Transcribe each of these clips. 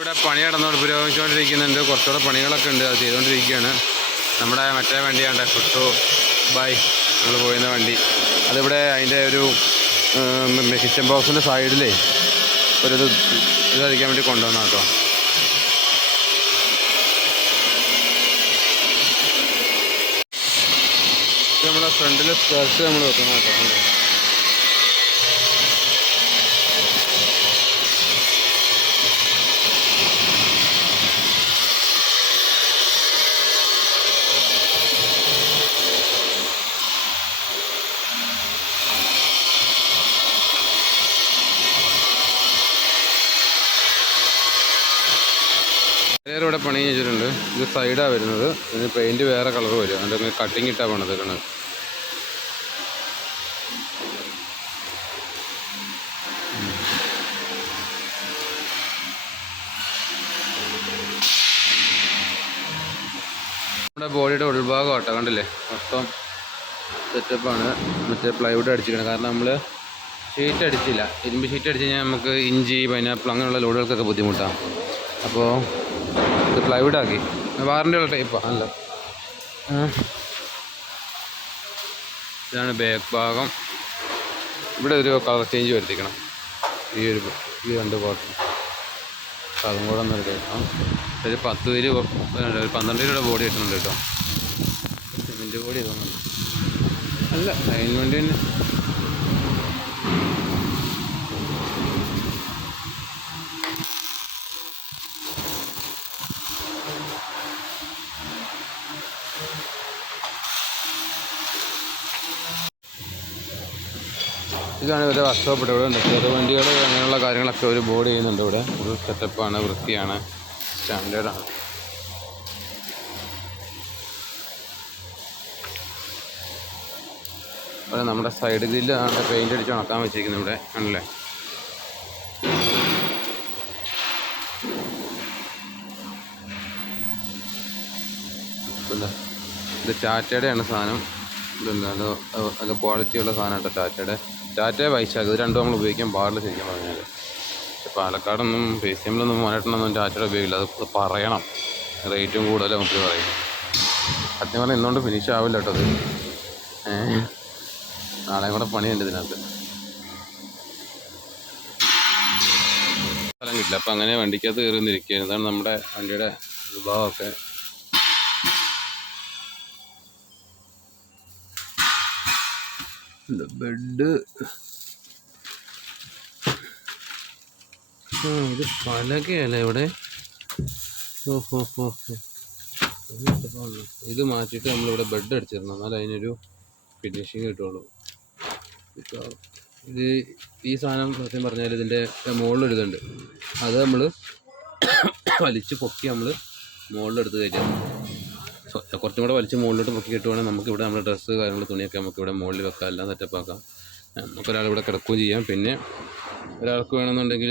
ഇവിടെ പണി പുരോഗമിച്ചുകൊണ്ടിരിക്കുന്നുണ്ട്. കുറച്ചുകൂടെ പണികളൊക്കെ ഉണ്ട്, അത് ചെയ്തുകൊണ്ടിരിക്കുകയാണ്. നമ്മുടെ മറ്റേ വണ്ടിയാണ് ഫുട്ടു ബൈ നമ്മൾ പോയിരുന്ന വണ്ടി. അതിവിടെ അതിൻ്റെ ഒരു കിച്ചൺ ബോക്സിൻ്റെ സൈഡിലേ ഒരു ഇത് അടിക്കാൻ വേണ്ടി കൊണ്ടുവന്ന കേട്ടോ. നമ്മുടെ ഫ്രണ്ടിലെ സ്കേർട്ട് നമ്മൾ വെക്കണം കേട്ടോ. ഇവിടെ പണി ചെയ്തിട്ടുണ്ട്. ഇത് സൈഡാണ് വരുന്നത്. ഇതിന് പെയിൻറ്റ് വേറെ കളർ വരും. അതിൻ്റെ കട്ടിങ് ഇട്ടാണ് പണിതേക്കുന്നത്. നമ്മുടെ ബോഡിയുടെ ഉൾഭാഗം ആട്ടോ, കണ്ടില്ലേ? മൊത്തം സെറ്റപ്പാണ്. മറ്റേ പ്ലൈവുഡ് അടിച്ചിരിക്കണം. കാരണം നമ്മൾ ഷീറ്റ് അടിച്ചില്ല. ഇരുമ്പ് ഷീറ്റ് അടിച്ച് കഴിഞ്ഞാൽ നമുക്ക് ഇഞ്ചി, പൈനാപ്പിൾ അങ്ങനെയുള്ള ലോഡുകൾക്കൊക്കെ ബുദ്ധിമുട്ടാണ്. അപ്പോൾ ഇത് പ്ലൈവുഡ് ആക്കി. വാറൻ്റി ഉള്ള ടൈപ്പാണ്. അല്ല, ഇതാണ് ബാക്ക് ഭാഗം. ഇവിടെ ഒരു കളർ ചേഞ്ച് വരുത്തിക്കണം. ഈ രണ്ട് ബോട്ടം അതും കൂടെ ഒന്ന് എടുക്കണം. ഒരു 10 രൂപ, ഒരു 12 രൂപയുടെ ബോഡി കിട്ടുന്നുണ്ട് കേട്ടോ. സിമെൻറ്റ് ബോഡി തോന്നുന്നുണ്ട്. അല്ല, അതിന് വേണ്ടി തന്നെ. ഇതാണ് ഇവരുടെ വർക്ക്ഷോപ്പ്. ഇവിടെ ഉണ്ട് ചെറുവണ്ടികൾ അങ്ങനെയുള്ള കാര്യങ്ങളൊക്കെ ഒരു ബോർഡ് ചെയ്യുന്നുണ്ട്. ഇവിടെ ഒരു സെറ്റപ്പാണ്, വൃത്തിയാണ്, സ്റ്റാൻഡേർഡാണ്. അവിടെ നമ്മുടെ സൈഡ് ഗ്രില്ല് ആണ് പെയിൻ്റ് അടിച്ച് ഉണക്കാൻ വെച്ചിരിക്കുന്നത്. ഇവിടെ ആണല്ലേ. ഇത് ടാറ്റയുടെയാണ് സാധനം. ഇതെന്താണ് നല്ല ക്വാളിറ്റിയുള്ള സാധനം കേട്ടോ. ടാറ്റ വൈശാഖ് ഇത് രണ്ടും നമ്മൾ ഉപയോഗിക്കാൻ പാടില്ല ശരിക്കും പറഞ്ഞാൽ. പക്ഷെ പാലക്കാടൊന്നും പേസിഎമ്മിലൊന്നും മോനേട്ടനൊന്നും ടാറ്റയുടെ ഉപയോഗിക്കില്ല. അത് പറയണം, റേറ്റും കൂടുതൽ നമുക്ക് പറയും. സത്യം പറഞ്ഞാൽ ഇന്നുകൊണ്ട് ഫിനിഷ് ആവില്ല കേട്ടോ അത്. നാളെ കൂടെ പണിയുണ്ട് ഇതിനകത്ത്. സ്ഥലം കിട്ടില്ല. അപ്പം അങ്ങനെ വണ്ടിക്കകത്ത് കയറി നിൽക്കുകയാണ്. ഇതാണ് നമ്മുടെ വണ്ടിയുടെ വിഭാഗമൊക്കെ. ബെഡ് ഇത് പലകയല്ലേ ഇവിടെ. ഇത് മാറ്റിയിട്ട് നമ്മളിവിടെ ബെഡ് അടിച്ചിരുന്നു, എന്നാൽ അതിനൊരു ഫിനിഷിങ് കിട്ടുള്ളൂ. ഇത് ഈ സാധനം സത്യം പറഞ്ഞാൽ ഇതിൻ്റെ മുകളിലൊരിതുണ്ട്. അത് നമ്മൾ വലിച്ച് പൊക്കി നമ്മൾ മുകളിലെടുത്ത് കയറ്റാം. കുറച്ചും കൂടെ വലിച്ച് മുകളിലോട്ട് പൊക്കി കിട്ടുവാണെങ്കിൽ നമുക്കിവിടെ നമ്മുടെ ഡ്രസ്സ്, കാര്യങ്ങൾ, തുണിയൊക്കെ നമുക്കിവിടെ മുകളിൽ വെക്കാം, എല്ലാം സെറ്റപ്പാക്കാം. നമുക്കൊരാളിവിടെ കിടക്കുകയും ചെയ്യാം. പിന്നെ ഒരാൾക്ക് വേണമെന്നുണ്ടെങ്കിൽ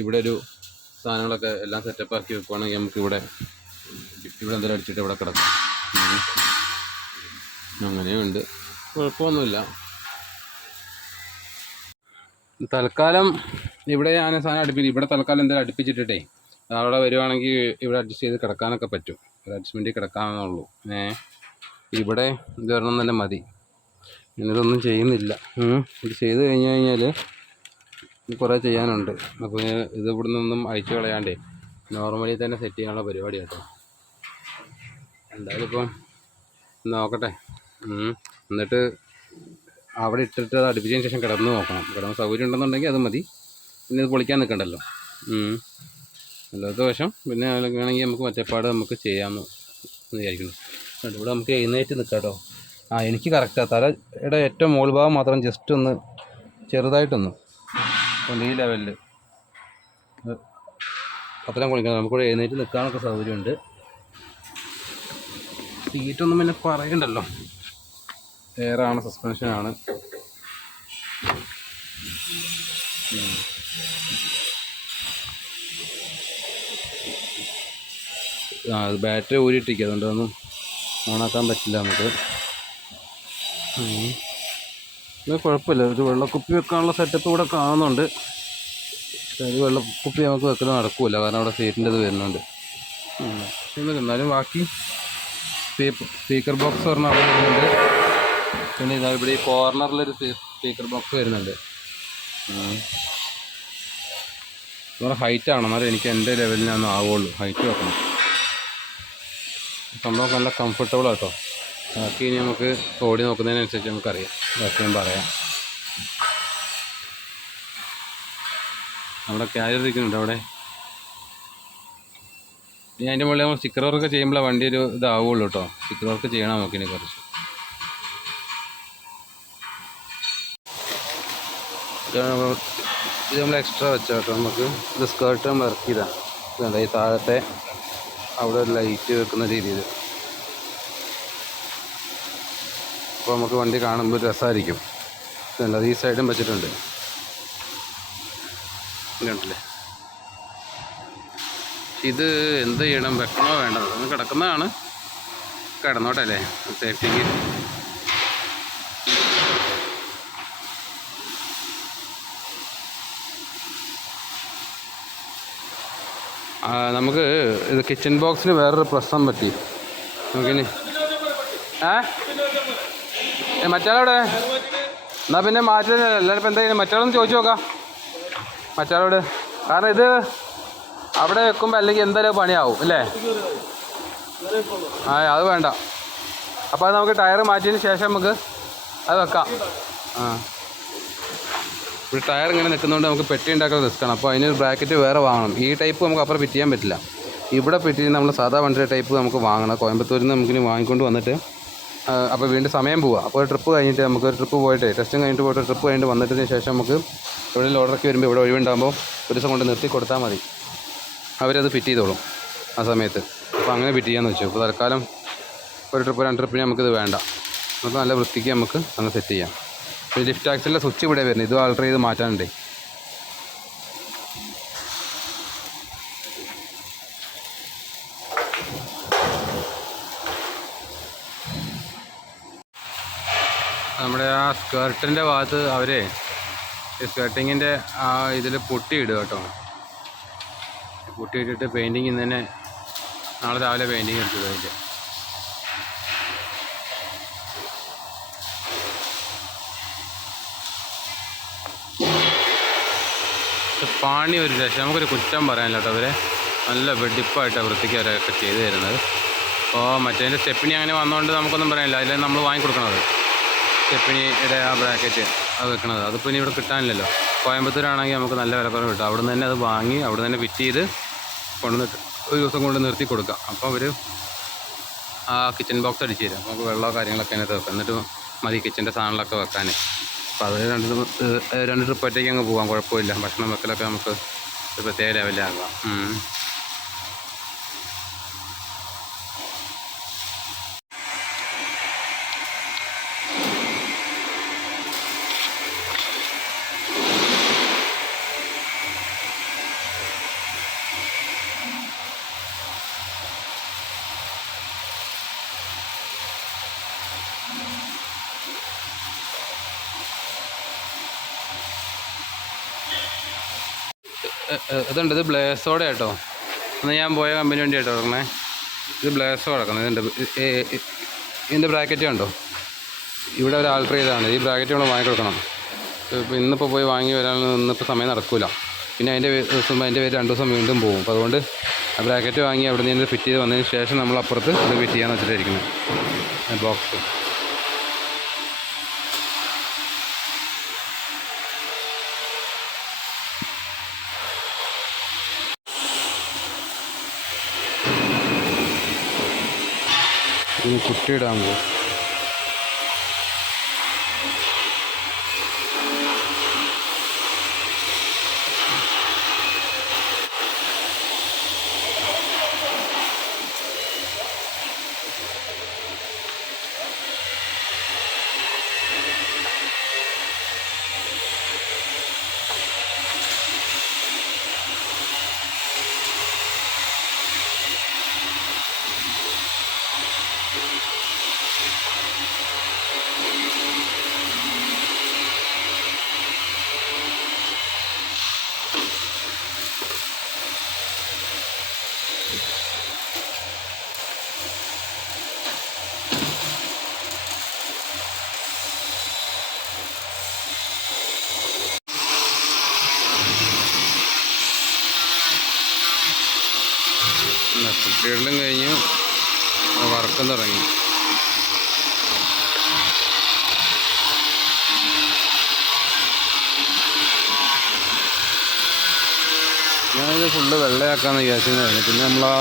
ഇവിടെ ഒരു സാധനങ്ങളൊക്കെ എല്ലാം സെറ്റപ്പാക്കി വെക്കുവാണെങ്കിൽ നമുക്കിവിടെ എന്തെങ്കിലും അടിച്ചിട്ട് ഇവിടെ കിടക്കാം. അങ്ങനെയുണ്ട്, കുഴപ്പമൊന്നുമില്ല. തൽക്കാലം ഇവിടെ ഞാൻ സാധനം അടുപ്പിക്കും. ഇവിടെ തൽക്കാലം എന്തെങ്കിലും അടുപ്പിച്ചിട്ടേ അവിടെ വരുവാണെങ്കിൽ ഇവിടെ അഡ്ജസ്റ്റ് ചെയ്ത് കിടക്കാനൊക്കെ പറ്റും. ഒരു അഡ്ജസ്റ്റ്മെൻറ്റിൽ കിടക്കാമെന്നുള്ളൂ. ഇവിടെ ഇത് വരണം തന്നെ മതി. ഞാനിതൊന്നും ചെയ്യുന്നില്ല. ഇത് ചെയ്ത് കഴിഞ്ഞാൽ കുറേ ചെയ്യാനുണ്ട്. അപ്പോൾ ഇത് ഇവിടെ നിന്നൊന്നും അഴിച്ചു കളയാണ്ടേ നോർമലി തന്നെ സെറ്റ് ചെയ്യാനുള്ള പരിപാടി കേട്ടോ. എന്തായാലും ഇപ്പം നോക്കട്ടെ. എന്നിട്ട് അവിടെ ഇട്ടിട്ട് അത് അടുപ്പിച്ചതിന് ശേഷം കിടന്ന് നോക്കണം. കിടന്ന് സൗകര്യം ഉണ്ടെന്നുണ്ടെങ്കിൽ അത് മതി. പിന്നെ ഇത് പൊളിക്കാൻ നിൽക്കണ്ടല്ലോ. അല്ലാത്ത വശം പിന്നെ വേണമെങ്കിൽ നമുക്ക് മറ്റേപ്പാട് നമുക്ക് ചെയ്യാമെന്ന് വിചാരിക്കുന്നു. ഇവിടെ നമുക്ക് എഴുന്നേറ്റ് നിൽക്കാം കേട്ടോ. എനിക്ക് കറക്റ്റാണ്. തലയുടെ ഏറ്റവും മുകൾ ഭാഗം മാത്രം ജസ്റ്റ് ഒന്ന് ചെറുതായിട്ടൊന്ന് ഈ ലെവലിൽ അത്രയും കുളിക്കണം. നമുക്കിവിടെ എഴുന്നേറ്റ് നിൽക്കാനൊക്കെ സൗകര്യമുണ്ട്. സീറ്റൊന്നും പിന്നെ പറയണ്ടല്ലോ, എയറാണ്, സസ്പെൻഷനാണ്. അത് ബാറ്ററി ഊരിയിട്ടിരിക്കുക, അതുകൊണ്ടൊന്നും ഓണാക്കാൻ പറ്റില്ല നമുക്ക്. കുഴപ്പമില്ല. ഒരു വെള്ളക്കുപ്പി വെക്കാനുള്ള സെറ്റപ്പ് ഇവിടെ കാണുന്നുണ്ട്. ഒരു വെള്ളക്കുപ്പി നമുക്ക് വെക്കുന്നത് നടക്കില്ല, കാരണം അവിടെ സീറ്റിൻ്റെ ഇത് വരുന്നുണ്ട്. എന്നാലും ബാക്കി സ്പീക്കർ ബോക്സ് പറഞ്ഞാൽ അവിടെ വരുന്നുണ്ട്. പിന്നെ ഇതാ ഇവിടെ ഈ കോർണറിലൊരു സ്പീക്കർ ബോക്സ് വരുന്നുണ്ട്. നമ്മുടെ ഹൈറ്റ് ആണ്, എന്നാലും എനിക്ക് എൻ്റെ ലെവലിനൊന്നും ആവുള്ളൂ. ഹൈറ്റ് വെക്കണം. സംഭവം നല്ല കംഫർട്ടബിൾ ആട്ടോ. ബാക്കി ഇനി നമുക്ക് ഓടി നോക്കുന്നതിനനുസരിച്ച് നമുക്കറിയാം. ബാക്കി ഞാൻ പറയാം. നമ്മുടെ ക്യാരിയർ ഇരിക്കുന്നുണ്ട് അവിടെ. ഇനി അതിൻ്റെ മുകളിൽ നമ്മൾ സ്റ്റിക്കർ വർക്ക് ചെയ്യുമ്പോഴേ വണ്ടി ഒരു ഇതാവുള്ളൂ കേട്ടോ. സ്റ്റിക്കർ വർക്ക് ചെയ്യണം നമുക്കിനി കുറച്ച്. ഇത് നമ്മൾ എക്സ്ട്രാ വെച്ചാൽ കേട്ടോ. നമുക്ക് ഇത് സ്കേർട്ട് നമ്മൾ ഇറക്കിയതാണ്. ഈ താഴത്തെ അവിടെ ഒരു ലൈറ്റ് വെക്കുന്ന രീതിയിൽ. അപ്പോൾ നമുക്ക് വണ്ടി കാണുമ്പോൾ ഒരു രസമായിരിക്കും. അത് ഈ സൈഡും വെച്ചിട്ടുണ്ട്. ഇതുണ്ടല്ലേ. ഇത് എന്ത് ചെയ്യണം, വെക്കണോ വേണ്ടത്? ഒന്ന് കിടക്കുന്നതാണ്. കിടന്നോട്ടെ അല്ലേ, സേഫ്റ്റിക്ക്. നമുക്ക് ഇത് കിച്ചൺ ബോക്സിന് വേറൊരു പ്രശ്നം പറ്റി. നമുക്കിനി മറ്റാളോടെ എന്നാൽ പിന്നെ മാറ്റുന്നില്ല. എല്ലാവരും ഇപ്പം എന്താ ചെയ്യുന്നത്? മറ്റാളൊന്ന് ചോദിച്ചു നോക്കാം മറ്റാളോട്. കാരണം ഇത് അവിടെ വെക്കുമ്പോൾ അല്ലെങ്കിൽ എന്തായാലും പണിയാവും അല്ലേ? അത് വേണ്ട. അപ്പോൾ അത് നമുക്ക് ടയർ മാറ്റിയതിന് ശേഷം നമുക്ക് അത് വെക്കാം. ഒരു ടയർ ഇങ്ങനെ നിൽക്കുന്നതുകൊണ്ട് നമുക്ക് പെട്ടി ഉണ്ടാക്കാൻ റിസ്ക്കാണ്. അപ്പോൾ അതിനൊരു ബ്രാക്കറ്റ് വേറെ വാങ്ങണം. ഈ ടൈപ്പ് നമുക്ക് അപ്പുറം ഫിറ്റ് ചെയ്യാൻ പറ്റില്ല. ഇവിടെ ഫിറ്റ് ചെയ്യുന്ന നമ്മൾ സാധാ വണ്ടിയുടെ ടൈപ്പ് നമുക്ക് വാങ്ങണം. കോയമ്പത്തൂരിൽ നിന്ന് നമുക്കിനി വാങ്ങിക്കൊണ്ട് വന്നിട്ട് അപ്പോൾ വീണ്ടും സമയം പോവുക. അപ്പോൾ ഒരു ട്രിപ്പ് കഴിഞ്ഞിട്ട് നമുക്ക് ഒരു ട്രിപ്പ് പോയിട്ട് ടെസ്റ്റും കഴിഞ്ഞിട്ട് പോയിട്ട് ട്രിപ്പ് കഴിഞ്ഞിട്ട് വന്നിട്ടതിന് ശേഷം നമുക്ക് എവിടെയെങ്കിലും ഓർഡറൊക്കെ വരുമ്പോൾ ഇവിടെ ഒഴിവുണ്ടാകുമ്പോൾ ഒരു ദിവസം കൊണ്ട് നിർത്തി കൊടുത്താൽ മതി. അവരത് ഫിറ്റ് ചെയ്തോളും ആ സമയത്ത്. അപ്പോൾ അങ്ങനെ ഫിറ്റ് ചെയ്യാമെന്ന് വെച്ചു. അപ്പോൾ തൽക്കാലം ഒരു ട്രിപ്പ് 2 ട്രിപ്പിന് നമുക്കിത് വേണ്ട. അപ്പോൾ നല്ല വൃത്തിക്ക് നമുക്ക് അങ്ങനെ സെറ്റ് ചെയ്യാം. ഈ ലിഫ്റ്റ് ആക്സിലിൻ്റെ സ്വിച്ച് ഇവിടെ വരുന്നത്, ഇത് ആൾട്ടർ ചെയ്ത് മാറ്റാനുണ്ട്. നമ്മുടെ ആ സ്കേർട്ടിൻ്റെ ഭാഗത്ത് അവരെ ഈ സ്കേർട്ടിങ്ങിൻ്റെ ആ ഇതിൽ പൊട്ടിയിടുക കേട്ടോ. പൊട്ടിയിട്ടിട്ട് പെയിൻറ്റിങ് ഇന്ന് തന്നെ നാളെ രാവിലെ പെയിൻറ്റിങ് എടുത്തത്. അതിൻ്റെ പാണി ഒരു രക്ഷ, നമുക്കൊരു കുറ്റം പറയാനില്ല കേട്ടോ. അവരെ നല്ല വെടിപ്പായിട്ടാണ് വൃത്തിക്ക് അവരൊക്കെ ചെയ്തു തരുന്നത്. അപ്പോൾ മറ്റേതിൻ്റെ സ്റ്റെപ്പിനി അങ്ങനെ വന്നുകൊണ്ട് നമുക്കൊന്നും പറയാനില്ല. അതിൽ നമ്മൾ വാങ്ങിക്കൊടുക്കണത് സ്റ്റെപ്പിനിയുടെ ആ ബ്രാക്കറ്റ് അത് വെക്കണത്. അതിപ്പോൾ ഇനി ഇവിടെ കിട്ടാനില്ലല്ലോ. കോയമ്പത്തൂരാണെങ്കിൽ നമുക്ക് നല്ല വിലക്കുറവ് കിട്ടും. അവിടെ നിന്ന് തന്നെ അത് വാങ്ങി അവിടെ നിന്ന് തന്നെ ഫിറ്റ് ചെയ്ത് കൊണ്ടുവന്നിട്ട് ഒരു ദിവസം കൊണ്ട് നിർത്തി കൊടുക്കാം. അപ്പോൾ അവർ ആ കിച്ചൺ ബോക്സ് അടിച്ച് തരും. നമുക്ക് വെള്ളമോ കാര്യങ്ങളൊക്കെ അതിനകത്ത് വെക്കാം. എന്നിട്ട് മതി കിച്ചൻ്റെ സാധനങ്ങളൊക്കെ വെക്കാൻ. അപ്പോൾ അത് 2 ട്രിപ്പ് ഒറ്റയ്ക്ക് അങ്ങ് പോകാം, കുഴപ്പമില്ല. ഭക്ഷണം വെക്കലൊക്കെ നമുക്ക് ഒരു പ്രത്യേക ലെവലിലാകാം. ഇതുണ്ട്, ഇത് ബ്ലേസോടെ കേട്ടോ. എന്നാൽ ഞാൻ പോയ കമ്പനി വണ്ടി കേട്ടോ കിടക്കണേ. ഇത് ബ്ലേസോ കിടക്കുന്നത്. ഇതിൻ്റെ ബ്രാക്കറ്റ് കണ്ടോ, ഇവിടെ ഒരു ആൾട്ടർ ചെയ്തതാണ്. ഈ ബ്രാക്കറ്റ് നമ്മൾ വാങ്ങിക്കൊടുക്കണം. ഇപ്പോൾ ഇന്നിപ്പോൾ പോയി വാങ്ങി വരാനൊന്നും ഇന്നിപ്പോൾ സമയം നടക്കില്ല. പിന്നെ അതിൻ്റെ ദിവസം അതിൻ്റെ പേര് 2 ദിവസം വീണ്ടും പോകും. അപ്പോൾ അതുകൊണ്ട് ആ ബ്രാക്കറ്റ് വാങ്ങി അവിടെ നിന്ന് ഫിറ്റ് ചെയ്ത് വന്നതിന് ശേഷം നമ്മൾ അപ്പുറത്ത് ഇത് ഫിറ്റ് ചെയ്യാന്ന് വെച്ചിട്ടായിരിക്കുന്നത് ബോക്സ്. ഇനി കുട്ടിയിടാൻ പോകും. കുട്ടികളിലും കഴിഞ്ഞു, വർക്കും തുടങ്ങി. ഞാനിത് ഫുള്ള് വെള്ളയാക്കാമെന്ന് വിചാരിച്ചിരുന്നായിരുന്നു. പിന്നെ നമ്മൾ ആ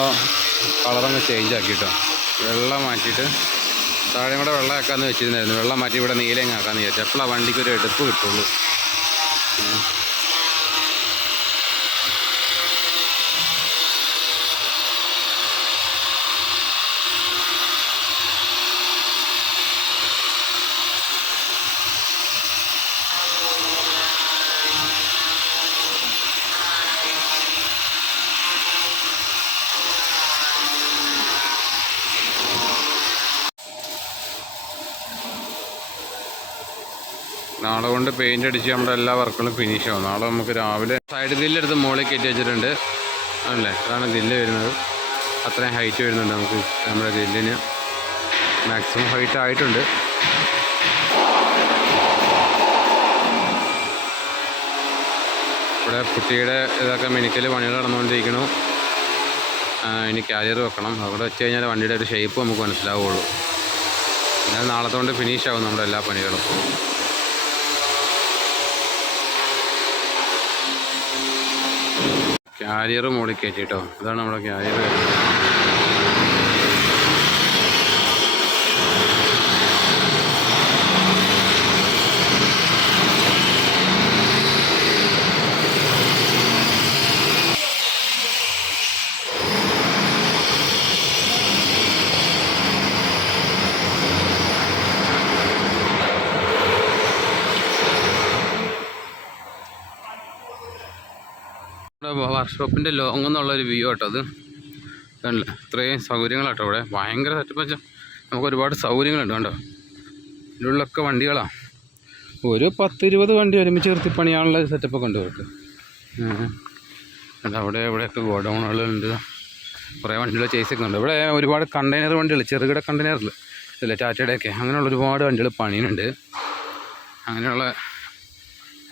കളറങ്ങ് ചേഞ്ച് ആക്കിയിട്ടോ, വെള്ളം മാറ്റിയിട്ട് താഴെ കൂടെ വെള്ളമാക്കാമെന്ന് വെച്ചിരുന്നായിരുന്നു. വെള്ളം മാറ്റി ഇവിടെ നീലങ്ങ് ആക്കാമെന്ന് വിചാരിച്ചു. എപ്പോഴാണ് വണ്ടിക്ക് ഒരു എടുപ്പ് കിട്ടുള്ളൂ. നാളെ കൊണ്ട് പെയിൻ്റ് അടിച്ച് നമ്മുടെ എല്ലാ വർക്കുകളും ഫിനിഷ് ആവും. നാളെ നമുക്ക് രാവിലെ സൈഡ് ഗ്രില്ലെടുത്ത് മുകളിൽ കയറ്റി വെച്ചിട്ടുണ്ട് അല്ലേ. അതാണ് ഗ്രില്ല് വരുന്നത്. അത്രയും ഹൈറ്റ് വരുന്നുണ്ട് നമുക്ക്. നമ്മുടെ ഗ്രില്ലിന് മാക്സിമം ഹൈറ്റ് ആയിട്ടുണ്ട്. ഇവിടെ കുട്ടിയുടെ ഇതൊക്കെ മെനിക്കൽ പണികൾ നടന്നുകൊണ്ടിരിക്കുന്നു. ഇനി കാരിയർ വെക്കണം. അവിടെ വെച്ച് കഴിഞ്ഞാൽ വണ്ടിയുടെ ഒരു ഷേപ്പ് നമുക്ക് മനസ്സിലാവുള്ളൂ. എന്നാൽ നാളത്തെ കൊണ്ട് ഫിനിഷ് ആവും നമ്മുടെ എല്ലാ പണികളും. കാരിയർ മുകളിൽ കയറ്റിട്ടോ. ഇതാണ് നമ്മുടെ കാരിയർ. വർക്ക്ഷോപ്പിൻ്റെ ലോങ് എന്നുള്ളൊരു വ്യൂ കേട്ടോ അത്. കണ്ടില്ല, ഇത്രയും സൗകര്യങ്ങളാട്ടോ ഇവിടെ. ഭയങ്കര സെറ്റപ്പ് വെച്ചാൽ നമുക്ക് ഒരുപാട് സൗകര്യങ്ങളുണ്ട് കണ്ടോ. ഇതിലുള്ളൊക്കെ വണ്ടികളാണ്. ഒരു 10-20 വണ്ടി ഒരുമിച്ച് നിർത്തി പണിയാനുള്ള സെറ്റപ്പൊക്കെ ഉണ്ട് അവർക്ക്. അവിടെ ഇവിടെയൊക്കെ ഗോഡൗണുകളുണ്ട്. കുറേ വണ്ടികൾ ചേസൊക്കെ ഉണ്ട്. ഇവിടെ ഒരുപാട് കണ്ടെയ്നർ വണ്ടികൾ, ചെറുകിട കണ്ടെയ്നറിൽ ഇല്ല ടാറ്റയുടെയൊക്കെ അങ്ങനെയുള്ള ഒരുപാട് വണ്ടികൾ പണിയുന്നുണ്ട്. അങ്ങനെയുള്ള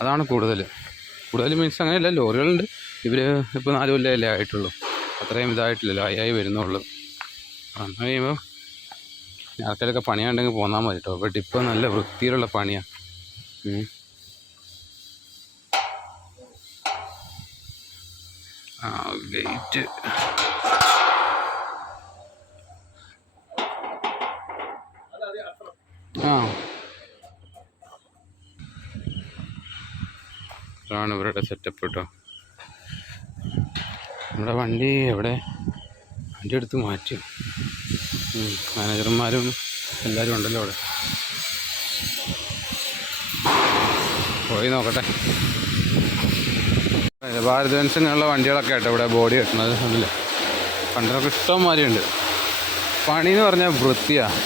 അതാണ് കൂടുതൽ മീൻസ് അങ്ങനെയല്ല, ലോറികളുണ്ട്. ഇവർ ഇപ്പോൾ 4 കൊല്ലമല്ലേ ആയിട്ടുള്ളൂ. അത്രയും ഇതായിട്ടില്ലല്ലോ, ആയി വരുന്നുള്ളൂ. അന്ന് കഴിയുമ്പോൾ ആൾക്കാരൊക്കെ പണിയാണ്ടെങ്കിൽ പോന്നാൽ മതി കേട്ടോ. ബട്ട് ഇപ്പോൾ നല്ല വൃത്തിയിലുള്ള പണിയാണ്. ഗേറ്റ് ാണ് ഇവരുടെ സെറ്റപ്പ് കേട്ടോ. നമ്മുടെ വണ്ടി എടുത്ത് മാറ്റി. മാനേജർമാരും എല്ലാവരും ഉണ്ടല്ലോ അവിടെ. പോയി നോക്കട്ടെ. ഭാരത് ബെൻസിനുള്ള വണ്ടികളൊക്കെ ആട്ടോ ഇവിടെ ബോഡി കെട്ടുന്നത്. അല്ല കണ്ടതൊക്കെ ഇഷ്ടംമാതിരിയുണ്ട്. പണിയെന്ന് പറഞ്ഞാൽ വൃത്തിയാണ്.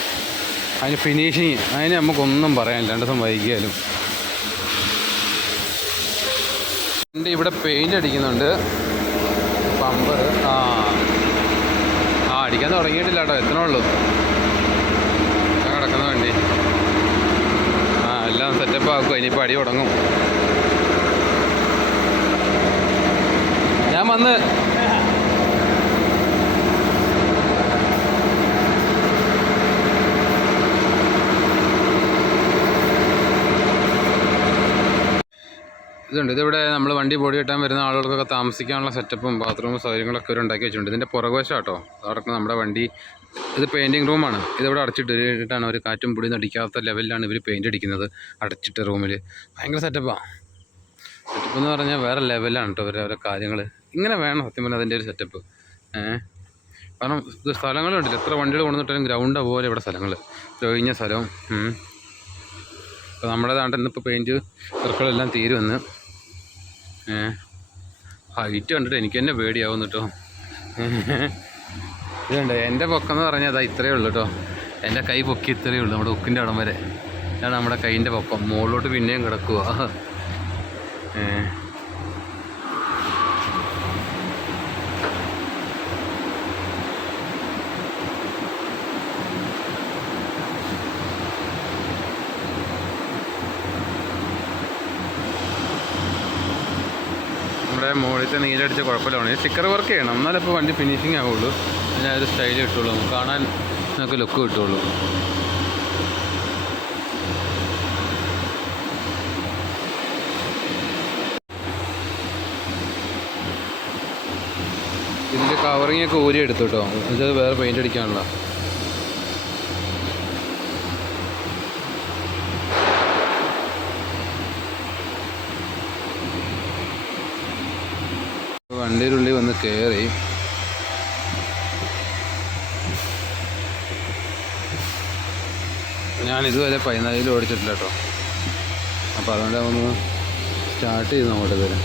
അതിന് ഫിനിഷിങ്, അതിന് നമുക്കൊന്നും പറയാനില്ല. 2 ദിവസം വൈകിയാലും. വണ്ടി ഇവിടെ പെയിൻ്റ് അടിക്കുന്നുണ്ട്. പമ്പർ അടിക്കാൻ തുടങ്ങിയിട്ടില്ല കേട്ടോ, എത്തണുള്ളൂ. കിടക്കുന്ന വണ്ടി എല്ലാം സെറ്റപ്പ് ആക്കും. ഇനിയിപ്പോൾ അടി തുടങ്ങും. ഞാൻ വന്ന് ഇതുണ്ട്. ഇതിവിടെ നമ്മൾ വണ്ടി ബോഡി കെട്ടാൻ വരുന്ന ആളുകൾക്കൊക്കെ താമസിക്കാനുള്ള സെറ്റപ്പും ബാത്റൂമും സൗകര്യങ്ങളൊക്കെ ഒരു ഉണ്ടാക്കി വെച്ചിട്ടുണ്ട്. ഇതിൻ്റെ പുറകുവശം കേട്ടോ അവിടെ നമ്മുടെ വണ്ടി. ഇത് പെയിൻറ്റിങ് റൂമാണ്. ഇതിവിടെ അടച്ചിട്ടിട്ടാണ് ഒരു കാറ്റും പൊടിയൊന്നും അടിക്കാത്ത ലെവലിലാണ് ഇവർ പെയിൻ്റ് അടിക്കുന്നത്. അടച്ചിട്ട റൂമിൽ ഭയങ്കര സെറ്റപ്പാണ്. സെറ്റപ്പ് എന്ന് പറഞ്ഞാൽ വേറെ ലെവലാണ് കേട്ടോ ഓരോ കാര്യങ്ങൾ. ഇങ്ങനെ വേണം സത്യം പറഞ്ഞാൽ അതിൻ്റെ ഒരു സെറ്റപ്പ്. കാരണം ഇത് സ്ഥലങ്ങളുണ്ടല്ലോ, എത്ര വണ്ടികൾ കൊണ്ടുവന്നിട്ടാലും ഗ്രൗണ്ട് പോലെ ഇവിടെ സ്ഥലങ്ങൾ, ഒഴിഞ്ഞ സ്ഥലവും. ഇപ്പോൾ നമ്മുടെ നാട്ടിൽ ഇന്നിപ്പോൾ പെയിൻറ്റ് വർക്കുകളെല്ലാം തീരുമെന്ന്. ഹൈറ്റ് കണ്ടിട്ട് എനിക്ക് തന്നെ പേടിയാവും കേട്ടോ. ഇതുണ്ട് എൻ്റെ പൊക്കം പറഞ്ഞാൽ അതാ ഇത്രയേ ഉള്ളൂ കേട്ടോ. എൻ്റെ കൈ പൊക്കി ഇത്രയേ ഉള്ളൂ, നമ്മുടെ ഉക്കിൻ്റെ അടം വരെ. ഇതാണ് നമ്മുടെ കൈൻ്റെ പൊക്കം. മുകളിലോട്ട് പിന്നെയും കിടക്കുക. മുകളിലത്തെ നീലടിച്ച കുഴപ്പമില്ല. സ്റ്റിക്കർ വർക്ക് ചെയ്യണം, എന്നാലേ ഇപ്പോൾ വണ്ടി ഫിനിഷിങ് ആവുള്ളൂ. അതിനെ ഒരു സ്റ്റൈൽ കിട്ടുള്ളൂ, നമുക്ക് കാണാൻ നമുക്ക് ലുക്ക് കിട്ടുള്ളൂ. ഇതിൻ്റെ കവറിങ് ഒക്കെ ഊരി എടുത്തു കേട്ടോ, ഇത് വേറെ പെയിൻ്റ് അടിക്കാനുള്ള. വണ്ടിയുടെ ഉള്ളിൽ വന്ന് കയറി. ഞാൻ ഇതുവരെ 14 ഓടിച്ചിട്ടില്ല കേട്ടോ, അപ്പോൾ അതുകൊണ്ട് ഒന്ന് സ്റ്റാർട്ട് ചെയ്ത് നോക്കട്ടെ ഇതുവരെ.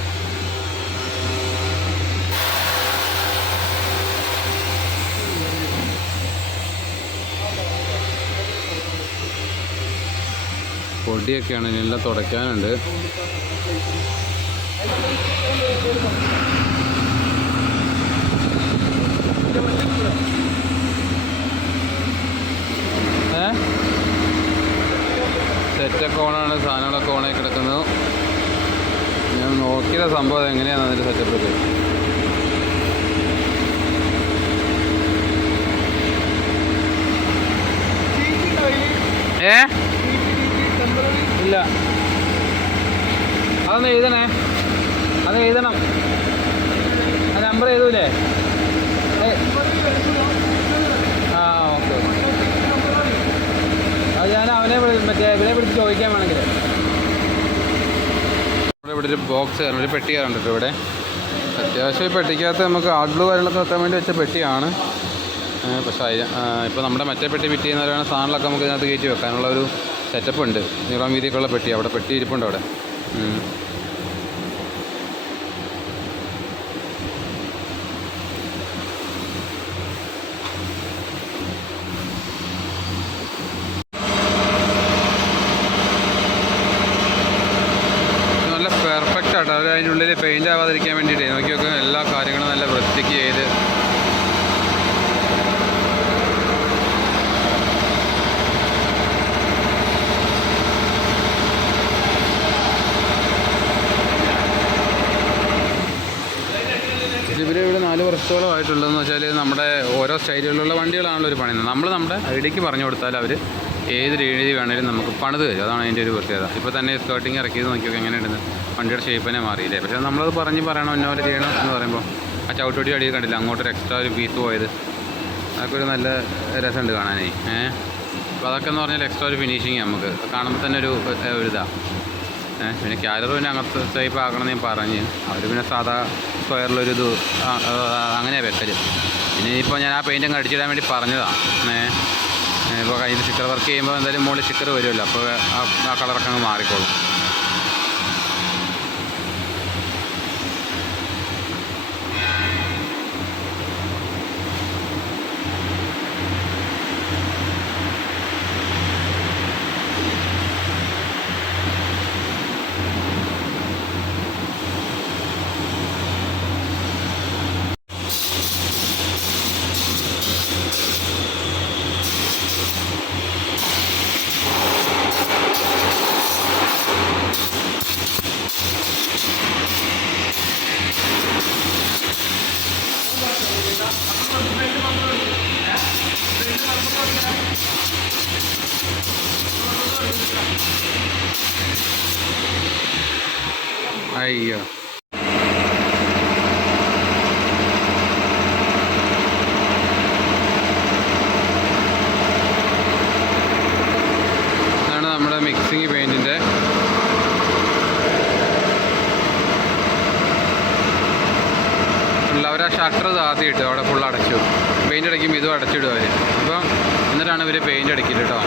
പൊടിയൊക്കെയാണ്, എല്ലാം തുടയ്ക്കാനുണ്ട്. സെറ്റൊക്കെ ഓണാണ്, സാധനങ്ങളൊക്കെ ഓണായി കിടക്കുന്നു. ഞാൻ നോക്കിയ സംഭവം എങ്ങനെയാണ് അതിൻ്റെ സെറ്റപ്പൊക്കെ. ഇല്ല, അതൊന്ന് എഴുതണേ, അത് എഴുതണം. ആ നമ്പർ എഴുതൂലേ? ആ ഓക്കെ, അത് ഞാൻ അവനെ മറ്റേ ഇവിടെ വിളിച്ച് ചോദിക്കാൻ വേണമെങ്കിൽ. ഇവിടെ ഒരു ബോക്സ് കയറും, ഒരു പെട്ടി കയറുന്നുണ്ട് ഇവിടെ. അത്യാവശ്യം ഈ പെട്ടിക്കകത്ത് നമുക്ക് ആർട്ട് ഗ്ലൂ കാര്യങ്ങളൊക്കെ വെക്കാൻ വേണ്ടി വെച്ച പെട്ടിയാണ്. പക്ഷേ ഇപ്പോൾ നമ്മുടെ മറ്റേ പെട്ടി ഫിറ്റ് ചെയ്യുന്നവരാണ്, സാധനങ്ങളൊക്കെ നമുക്ക് ഇതിനകത്ത് കയറ്റി വെക്കാനുള്ള ഒരു സെറ്റപ്പ് ഉണ്ട്. നീളം വീതിയൊക്കെയുള്ള പെട്ടി, അവിടെ പെട്ടി ഇരിപ്പുണ്ട് അവിടെ. നല്ല പെർഫെക്റ്റ് ആട്ടോ, അവർ അതിൻ്റെ ഉള്ളിൽ പെയിൻ്റ് ആവാതിരിക്കാൻ വേണ്ടിയിട്ട് നോക്കി നോക്കുക, എല്ലാ കാര്യങ്ങളും നല്ല വൃത്തിക്ക് ചെയ്ത്. ഇവിടെ 4 വർഷത്തോളം ആയിട്ടുള്ളതെന്ന് വെച്ചാൽ നമ്മുടെ ഓരോ സ്റ്റൈലുകളിലുള്ള വണ്ടികളാണല്ലോ ഒരു പണിയുന്നത്. നമ്മൾ നമ്മുടെ ഐഡിയക്ക് പറഞ്ഞു കൊടുത്താൽ അവർ ഏത് രീതി വേണേലും നമുക്ക് പണിത് തരും. അതാണ് അതിൻ്റെ ഒരു പ്രത്യേകത. ഇപ്പോൾ തന്നെ സ്കേർട്ടിങ് ഇറക്കിയത് നോക്കിയൊക്കെ എങ്ങനെയുണ്ടെന്ന്, വണ്ടിയുടെ ഷേപ്പ് തന്നെ മാറിയില്ലേ. പക്ഷേ നമ്മളത് പറയണം ഇന്ന പോലെ ചെയ്യണം എന്ന് പറയുമ്പോൾ ആ ചവിട്ടോടി അടിയിൽ കണ്ടില്ല, അങ്ങോട്ടൊരു എക്സ്ട്രാ ഒരു പീസ് പോയത്, അതൊക്കെ ഒരു നല്ല രസമുണ്ട് കാണാനേ. അപ്പോൾ അതൊക്കെ എന്ന് പറഞ്ഞാൽ എക്സ്ട്രാ ഒരു ഫിനിഷിങ് നമുക്ക് കാണുമ്പോൾ തന്നെ ഒരു ഇതാണ്. പിന്നെ ക്യാരർ പിന്നെ അങ്ങനത്തെ ടൈപ്പ് ആക്കണമെന്ന് ഞാൻ പറഞ്ഞ്, അവർ പിന്നെ സാധാ സ്ക്വയറിലൊരിത് അങ്ങനെയാണ് വെക്കൽ. പിന്നെ ഇപ്പോൾ ഞാൻ ആ പെയിൻ്റ് അങ്ങ് അടിച്ചിടാൻ വേണ്ടി പറഞ്ഞതാണ്. ഇപ്പോൾ കഴിഞ്ഞ സ്റ്റിക്കർ വർക്ക് ചെയ്യുമ്പോൾ എന്തായാലും മുകളിൽ സ്റ്റിക്കർ വരുമല്ലോ, അപ്പോൾ ആ കളറൊക്കെ അങ്ങ് മാറിക്കോളും. അയ്യോ, ഇതാണ് നമ്മുടെ മിക്സിങ് പെയിൻറ്റിൻ്റെ. അവർ ആ ഷട്ടർ താത്തിയിട്ട് അവിടെ ഫുൾ അടച്ചു. പെയിൻ്റ് അടിക്കുമ്പോൾ ഇതും അടച്ചിടും അവർ. അപ്പം എന്നിട്ടാണ് ഇവർ പെയിൻ്റ് അടിക്കില്ല കേട്ടോ.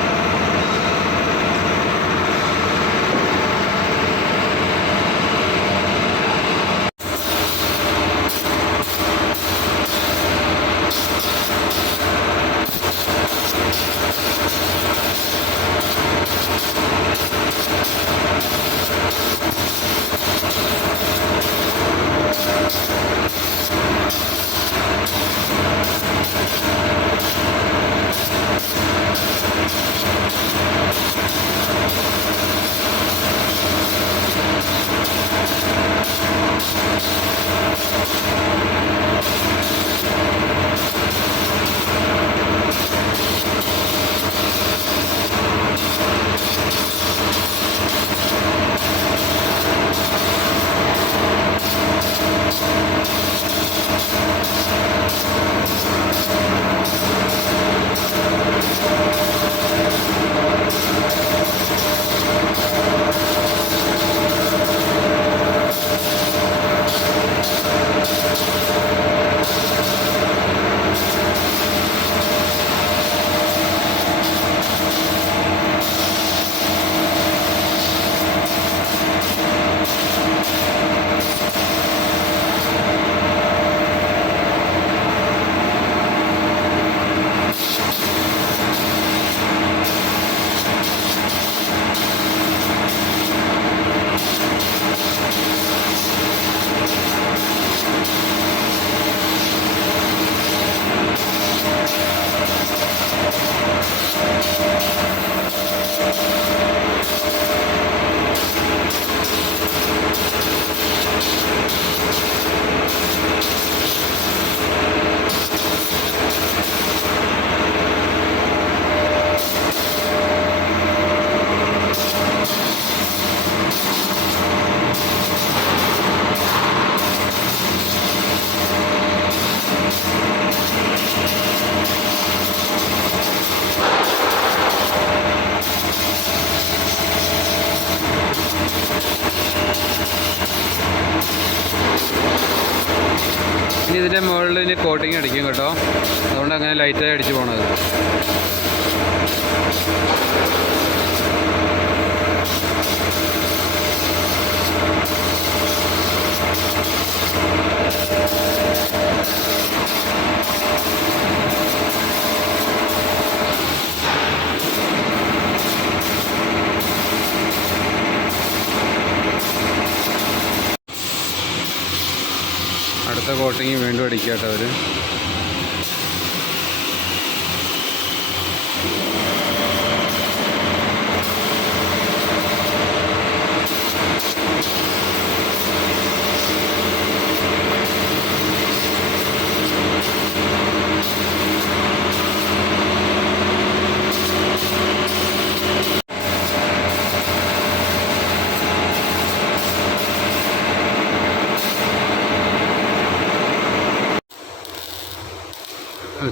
ഇതിൻ്റെ മുകളിൽ ഇനി കോട്ടിങ് അടിക്കും കേട്ടോ. അതുകൊണ്ട് അങ്ങനെ ലൈറ്റായി അടിച്ച് പോണത്. അടുത്ത കോട്ടിങ് വീണ്ടും അടിക്കുക കേട്ടോ അവർ.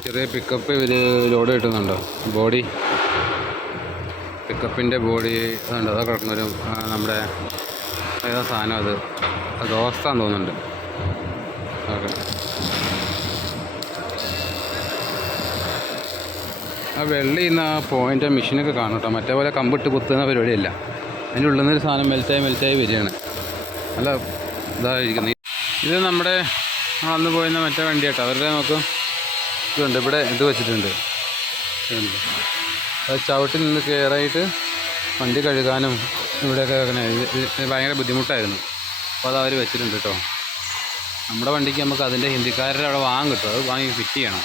ചെറിയ പിക്കപ്പ് ഇവർ ലോഡ് കിട്ടുന്നുണ്ടോ, ബോഡി പിക്കപ്പിൻ്റെ ബോഡി അതുണ്ട്. അതൊക്കെ കിടക്കുന്നൊരു നമ്മുടെ ഏതാ സാധനം അത് ദോസ്താന്ന് തോന്നുന്നുണ്ട്. ഓക്കെ, ആ വെള്ളി ഇന്ന് ആ പോയിൻ്റ് മെഷീനൊക്കെ കാണും കേട്ടോ. മറ്റേ പോലെ കമ്പിട്ട് കുത്തുന്ന പരിപാടിയല്ല. അതിൻ്റെ ഉള്ളിൽ നിന്നൊരു സാധനം മെൽറ്റായി വരികയാണ്. നല്ല ഇതായിരിക്കുന്നത്. ഇത് നമ്മുടെ അന്ന് പോയിരുന്ന മറ്റേ വണ്ടി കേട്ടോ. അവരുടെ നോക്കും ഇതുണ്ട്, ഇവിടെ ഇത് വെച്ചിട്ടുണ്ട്. അത് ചവിട്ടിൽ നിന്ന് കയറായിട്ട് വണ്ടി കഴുകാനും ഇവിടെയൊക്കെ അങ്ങനെ ഭയങ്കര ബുദ്ധിമുട്ടായിരുന്നു. അപ്പോൾ അത് അവർ വെച്ചിട്ടുണ്ട് കേട്ടോ. നമ്മുടെ വണ്ടിക്ക് നമുക്ക് അതിൻ്റെ ഹിന്ദിക്കാരുടെ അവിടെ വാങ്ങും കിട്ടും. അത് വാങ്ങി ഫിറ്റ് ചെയ്യണം.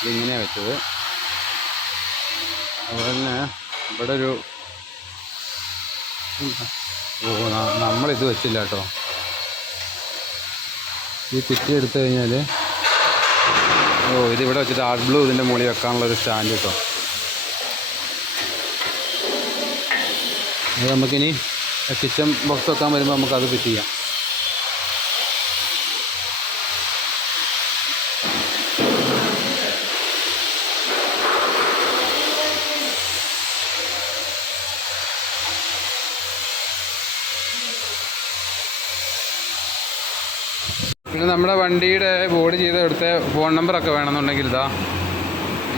ഇതിങ്ങനെയാണ് വെച്ചത്. അതുപോലെ തന്നെ ഇവിടെ ഒരു നമ്മളിത് വെച്ചില്ല കേട്ടോ. ഈ കുറ്റി എടുത്തു കഴിഞ്ഞാൽ ഇതിവിടെ വെച്ചിട്ട് ആർട്ട് ബ്ലൂ ഇതിൻ്റെ മുകളിൽ വെക്കാനുള്ളൊരു സ്റ്റാൻഡ് കേട്ടോ. അത് നമുക്കിനി കിച്ചൺ ബോക്സ് വെക്കാൻ വരുമ്പോൾ നമുക്കത് ഫിറ്റ് ചെയ്യാം. പിന്നെ നമ്മുടെ വണ്ടിയുടെ ബോഡി ചെയ്തെടുത്ത ഫോൺ നമ്പറൊക്കെ വേണമെന്നുണ്ടെങ്കിൽ ഇതാ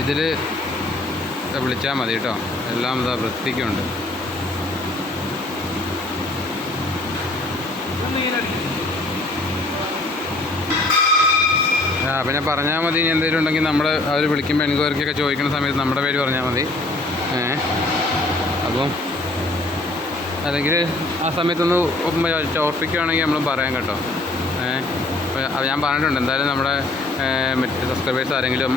ഇതിൽ വിളിച്ചാൽ മതി കേട്ടോ. എല്ലാം ഇതാ വൃത്തിക്കുണ്ട്. പിന്നെ പറഞ്ഞാൽ മതി. ഇനി എന്തെങ്കിലും ഉണ്ടെങ്കിൽ നമ്മൾ അവർ വിളിക്കുമ്പോൾ എൻക്വയറിക്കൊക്കെ ചോദിക്കുന്ന സമയത്ത് നമ്മുടെ പേര് പറഞ്ഞാൽ മതി. അപ്പം അല്ലെങ്കിൽ ആ സമയത്തൊന്ന് ചോർപ്പിക്കുകയാണെങ്കിൽ നമ്മൾ പറയാം കേട്ടോ. ഞാൻ പറഞ്ഞിട്ടുണ്ട് എന്തായാലും നമ്മുടെ മറ്റ് സബ്സ്ക്രൈബേഴ്സ് ആരെങ്കിലും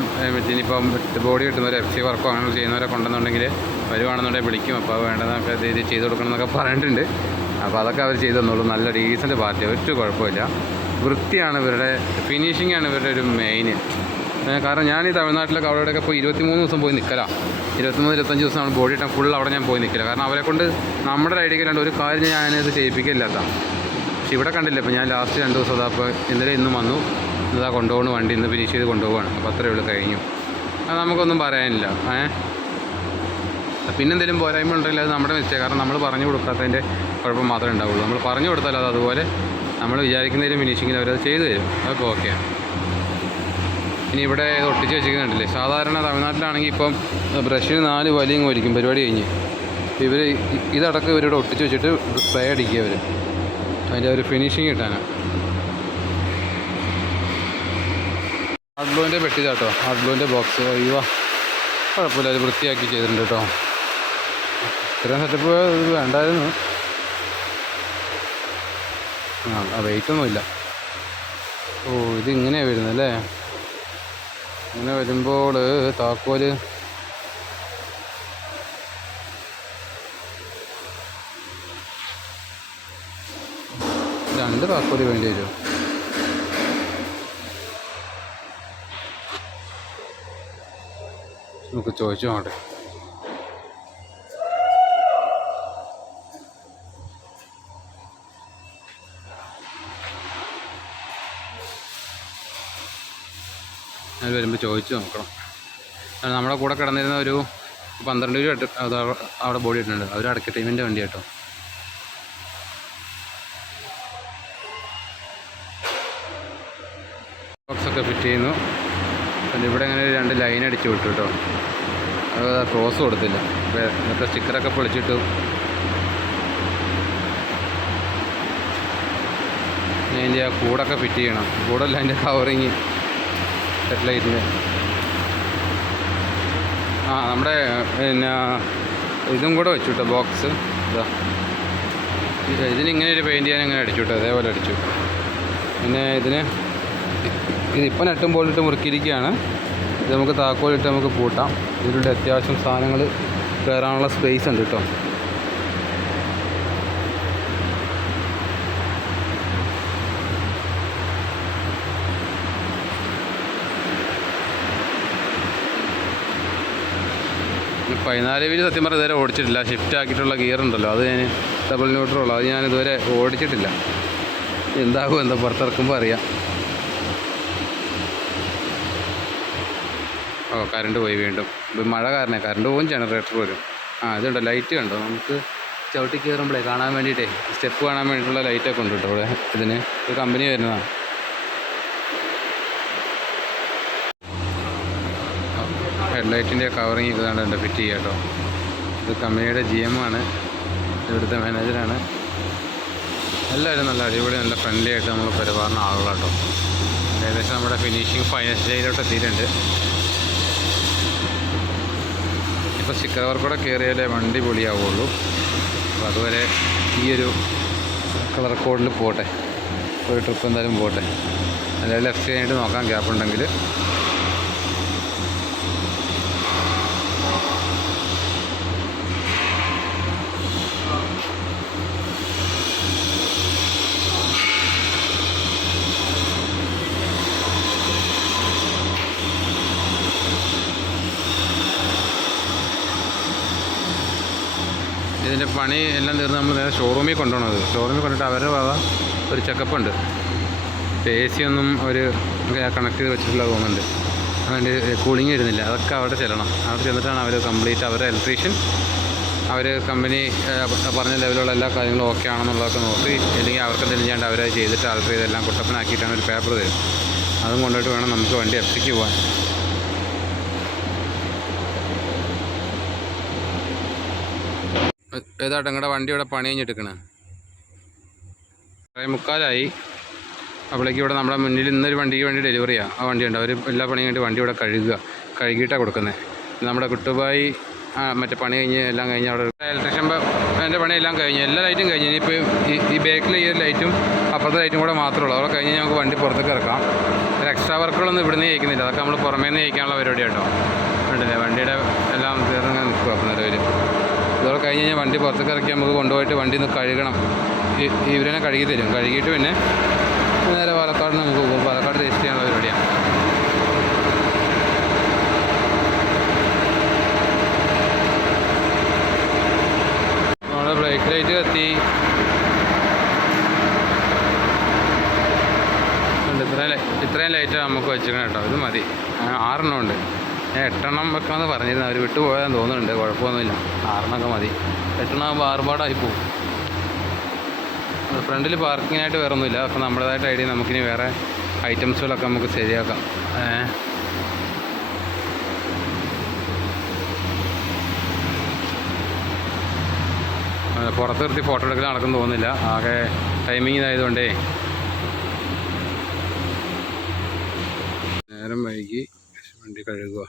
ഇനിയിപ്പം ബോഡി കിട്ടുന്നവർ FC വർക്കോ അങ്ങനെ ചെയ്യുന്നവരൊക്കെ ഉണ്ടെന്നുണ്ടെങ്കിൽ വരുവാണെന്നുണ്ടെങ്കിൽ വിളിക്കും. അപ്പോൾ വേണ്ടതൊക്കെ രീതിയിൽ ചെയ്ത് കൊടുക്കണം എന്നൊക്കെ പറഞ്ഞിട്ടുണ്ട്. അപ്പോൾ അതൊക്കെ അവർ ചെയ്തു തന്നോളൂ. നല്ല ഡീസൻറ്റ് പാർട്ടി, ഒരു കുഴപ്പമില്ല. വൃത്തിയാണ് ഇവരുടെ, ഫിനിഷിംഗ് ആണ് ഇവരുടെ ഒരു മെയിൻ. കാരണം ഞാൻ ഈ തമിഴ്നാട്ടിലൊക്കെ അവിടെയൊക്കെ പോയി 23 ദിവസം പോയി നിൽക്കലാണ്. 23-25 ദിവസം നമ്മൾ ബോഡി ഇട്ടാൽ ഫുൾ അവിടെ ഞാൻ പോയി നിൽക്കില്ല. കാരണം അവരെ കൊണ്ട് നമ്മുടെ ഐഡിയക്ക് രണ്ട് ഒരു കാര്യം ഞാൻ അതിനകത്ത് ചെയ്യിപ്പിക്കില്ലാത്ത. പക്ഷെ ഇവിടെ കണ്ടില്ല. ഇപ്പോൾ ഞാൻ ലാസ്റ്റ് 2 ദിവസം അതാ ഇപ്പോൾ ഇന്നലെ ഇന്നും വന്നു, ഇതാ കൊണ്ടുപോകണം വണ്ടി, ഇന്ന് ഫിനിഷ് ചെയ്ത് കൊണ്ടുപോവാണ്. അപ്പോൾ അത്രയേ ഉള്ളൂ, കഴിഞ്ഞു. അത് നമുക്കൊന്നും പറയാനില്ല. പിന്നെ എന്തെങ്കിലും പോരായ്മ ഉണ്ടെങ്കിൽ അത് നമ്മുടെ മിസ്റ്റേക്ക്. കാരണം നമ്മൾ പറഞ്ഞു കൊടുക്കാത്തതിൻ്റെ കുഴപ്പം മാത്രമേ ഉണ്ടാവുള്ളൂ. നമ്മൾ പറഞ്ഞു കൊടുത്താൽ അത് അതുപോലെ നമ്മൾ വിചാരിക്കുന്നതിലും ഫിനിഷിങ്ങിൽ അവരത് ചെയ്തു തരും. അതൊക്കെ ഓക്കെയാണ്. ഇനി ഇവിടെ ഒട്ടിച്ച് വെച്ചിരിക്കുന്നുണ്ടല്ലേ. സാധാരണ തമിഴ്നാട്ടിലാണെങ്കിൽ ഇപ്പം ബ്രഷിന് 4 വലിയും വലിക്കും പരിപാടി കഴിഞ്ഞ്. ഇവർ ഇതടക്കം ഇവരിവിടെ ഒട്ടിച്ച് വെച്ചിട്ട് സ്പ്രേ അടിക്കുക അവർ, അതിൻ്റെ ഒരു ഫിനിഷിങ് കിട്ടാനാണ്. ആർട്ട് ബ്ലൂവിൻ്റെ പെട്ടി കേട്ടോ, ആർട്ട് ബ്ലൂവിൻ്റെ ബോക്സ്. അയ്യോ കുഴപ്പമില്ല, അത് വൃത്തിയാക്കി ചെയ്തിട്ടുണ്ട് കേട്ടോ. ഇത്രയും സെറ്റപ്പ് വേണ്ടായിരുന്നു. വെയിറ്റൊന്നുമില്ല. ഇതിങ്ങനെയാണ് വരുന്നല്ലേ. ഇങ്ങനെ വരുമ്പോൾ താക്കോല് രണ്ട് താക്കോല് വേണ്ടി വരുമോ? നമുക്ക് ചോദിച്ചു നോട്ടെ. അത് വരുമ്പോൾ ചോദിച്ചു നോക്കണം. നമ്മുടെ കൂടെ കിടന്നിരുന്ന ഒരു 12 രൂപ അവിടെ ബോഡി ഇട്ടിട്ടുണ്ട്. അവർ അടക്ക ടീമിൻ്റെ വണ്ടി കേട്ടോ. ബോക്സ് ഒക്കെ ഫിറ്റ് ചെയ്യുന്നു. പിന്നെ ഇവിടെ ഇങ്ങനെ 2 ലൈൻ അടിച്ച് വിട്ടു കേട്ടോ. അത് ക്രോസ് കൊടുത്തില്ല. ഇന്നത്തെ സ്റ്റിക്കറൊക്കെ പൊളിച്ചിട്ടു. അതിൻ്റെ ആ കൂടൊക്കെ ഫിറ്റ് ചെയ്യണം. കൂടല്ല അതിൻ്റെ കവറിങ് ഹെഡ്ലൈറ്റിൻ്റെ. നമ്മുടെ പിന്നെ ഇതും കൂടെ വെച്ചു കേട്ടോ, ബോക്സ്. ഇതാ ഇതിനിങ്ങനെ ഒരു പെയിൻറ്റ് ചെയ്യാൻ ഇങ്ങനെ അടിച്ചു കേട്ടോ, അതേപോലെ അടിച്ചു. പിന്നെ ഇതിപ്പോൾ നെട്ടും ബോൾട്ടിട്ട് മുറുക്കിയിരിക്കുകയാണ്. ഇത് നമുക്ക് താക്കോലിട്ട് നമുക്ക് പൂട്ടാം. ഇതിലൂടെ അത്യാവശ്യം സാധനങ്ങൾ കയറാനുള്ള സ്പേസ് ഉണ്ട് കേട്ടോ. പതിനാല് സത്യം പറഞ്ഞാൽ ഇതുവരെ ഓടിച്ചിട്ടില്ല. ഷിഫ്റ്റ് ആക്കിയിട്ടുള്ള ഗിയർ ഉണ്ടല്ലോ, അത് ഞാൻ ഡബിൾ ന്യൂട്രൽ, അത് ഞാൻ ഇതുവരെ ഓടിച്ചിട്ടില്ല. എന്താകും എന്താ പുറത്തിറക്കുമ്പോൾ അറിയാം. കറണ്ട് പോയി വീണ്ടും. മഴ കാരണം കറണ്ട് പോകും, ജനറേറ്റർ വരും. ഇതുണ്ടോ ലൈറ്റ് കണ്ടോ, നമുക്ക് ചവിട്ടി കയറുമ്പോഴേ കാണാൻ വേണ്ടിയിട്ടേ സ്റ്റെപ്പ് കാണാൻ വേണ്ടിയിട്ടുള്ള ലൈറ്റൊക്കെ ഉണ്ട് കേട്ടോ ഇവിടെ. ഇതിന് ഒരു കമ്പനി വരുന്നതാണ്. ഹെഡ്ലൈറ്റിൻ്റെ കവറിങ് ഇതാണ്ട് ഫിറ്റ് ചെയ്യുക കേട്ടോ. ഇത് കമ്പനിയുടെ GM ആണ്, ഇവിടുത്തെ മാനേജറാണ്. എല്ലാവരും നല്ല അടിപൊളി, നല്ല ഫ്രണ്ട്ലി ആയിട്ട് നമ്മൾ പെരുമാറുന്ന ആളുകളാട്ടോ. ഏകദേശം നമ്മുടെ ഫിനിഷിങ് ഫൈനൽ സ്റ്റേജിലോട്ട് എത്തിയിട്ടുണ്ട്. ഇപ്പോൾ സ്റ്റിക്കർ വർക്കൂടെ കയറിയാലേ വണ്ടി പൊളിയാവുള്ളൂ. അപ്പോൾ അതുവരെ ഈ ഒരു കളർ കോഡിൽ പോട്ടെ, ഒരു ട്രിപ്പ് എന്തായാലും പോട്ടെ. അല്ലെങ്കിൽ ലെഫ്റ്റ് കഴിഞ്ഞിട്ട് നോക്കാം ഗ്യാപ്പ് ഉണ്ടെങ്കിൽ. ഇതിൻ്റെ പണി എല്ലാം തീർന്ന് നമ്മൾ നേരെ ഷോറൂമിൽ കൊണ്ടുപോകണത്. ഷോറൂമിൽ കൊണ്ടിട്ട് അവരുടെ വക ഒരു ചെക്കപ്പ് ഉണ്ട്. AC ഒന്നും ഒരു കണക്ട് ചെയ്ത് വെച്ചിട്ടുള്ള തോന്നുന്നുണ്ട്. അതുകൊണ്ട് കൂളിങ് വരുന്നില്ല. അതൊക്കെ അവിടെ ചെല്ലണം. അവിടെ ചെന്നിട്ടാണ് അവർ കംപ്ലീറ്റ്, അവരുടെ ഇലക്ട്രീഷ്യൻ അവർ കമ്പനി പറഞ്ഞ ലെവലുള്ള എല്ലാ കാര്യങ്ങളും ഓക്കെ ആണെന്നുള്ളതൊക്കെ നോക്കി, അല്ലെങ്കിൽ അവർക്ക് എന്തെങ്കിലും ചെയ്യാണ്ട് അവരത് ചെയ്തിട്ട് ആൾക്കാർ ഇതെല്ലാം കുട്ടപ്പനാക്കിയിട്ടാണ് ഒരു പേപ്പർ തരും. അതും കൊണ്ടുപോയിട്ട് വേണം നമുക്ക് വണ്ടി എഫ്സിക്ക് പോകാൻ. ഏതാട്ടെ നിങ്ങളുടെ വണ്ടി ഇവിടെ പണി കഴിഞ്ഞിട്ടിരിക്കണേ. 3:45 അപ്പോഴേക്ക് ഇവിടെ നമ്മുടെ മുന്നിൽ ഇന്നൊരു വണ്ടിക്ക് വേണ്ടി ഡെലിവറിയാണ്. ആ വണ്ടി ഉണ്ട്, അവർ എല്ലാ പണിയും കഴിഞ്ഞിട്ട് വണ്ടി ഇവിടെ കഴുകിയിട്ടാണ് കൊടുക്കുന്നത്. നമ്മുടെ കുട്ടുബായി മറ്റേ പണി കഴിഞ്ഞ് എല്ലാം കഴിഞ്ഞ് അവിടെ ഇലക്ട്രീഷ്യൻ എൻ്റെ പണിയെല്ലാം കഴിഞ്ഞ് എല്ലാ ലൈറ്റും കഴിഞ്ഞ്. ഇനിയിപ്പോൾ ഈ ബാക്കിൽ ഈ ഒരു ലൈറ്റും അപ്പുറത്തെ ലൈറ്റും കൂടെ മാത്രമേ ഉള്ളൂ. അവിടെ കഴിഞ്ഞ് നമുക്ക് വണ്ടി പുറത്തേക്ക് ഇറക്കാം. എക്സ്ട്രാ വർക്കുകളൊന്നും ഇവിടുന്ന് ചെയ്യിക്കുന്നില്ല, അതൊക്കെ നമ്മൾ പുറമേ നിന്ന് ചെയ്യിക്കാനുള്ള പരിപാടി കേട്ടോ. ഉണ്ടല്ലേ വണ്ടിയുടെ എല്ലാം തീർന്നിങ്ങനെ നിൽക്കുക. അപ്പം നിലവിൽ ഇതോടെ കഴിഞ്ഞ് കഴിഞ്ഞാൽ വണ്ടി പുറത്തേക്ക് ഇറക്കി നമുക്ക് കൊണ്ടുപോയിട്ട് വണ്ടി ഒന്ന് കഴുകണം. ഇവരെ കഴുകി തരും. കഴുകിയിട്ട് പിന്നെ നേരെ പാലക്കാട് നമുക്ക് പോകും. പാലക്കാട് രജിസ്റ്റർ ചെയ്യാനുള്ള പരിപാടിയാണ്. നമ്മുടെ ബ്രേക്ക് ലൈറ്റ് കത്തി. ഇത്രയും ലൈറ്റാണ് നമുക്ക് വെച്ചിരിക്കണം കേട്ടോ. ഇത് മതി. 6 ഉണ്ട്. ഞാൻ 8 വെക്കാമെന്ന് പറഞ്ഞിരുന്നു. അവർ വിട്ടുപോയാന്ന് തോന്നുന്നുണ്ട്. കുഴപ്പമൊന്നുമില്ല. 6 മതി. 8 ആർഭാടായി പോകും. ഫ്രണ്ടിൽ പാർക്കിങ്ങിനായിട്ട് വേറെ ഒന്നുമില്ല. അപ്പോൾ നമ്മുടേതായിട്ട് ഐഡിയ നമുക്കിനി വേറെ ഐറ്റംസുകളൊക്കെ നമുക്ക് ശരിയാക്കാം. പുറത്ത് നിർത്തി ഫോട്ടോ എടുക്കൽ നടക്കുന്നു തോന്നുന്നില്ല. ആകെ ടൈമിങ് ഇതായതുകൊണ്ടേ നേരം വൈകി വണ്ടി കഴുകുക.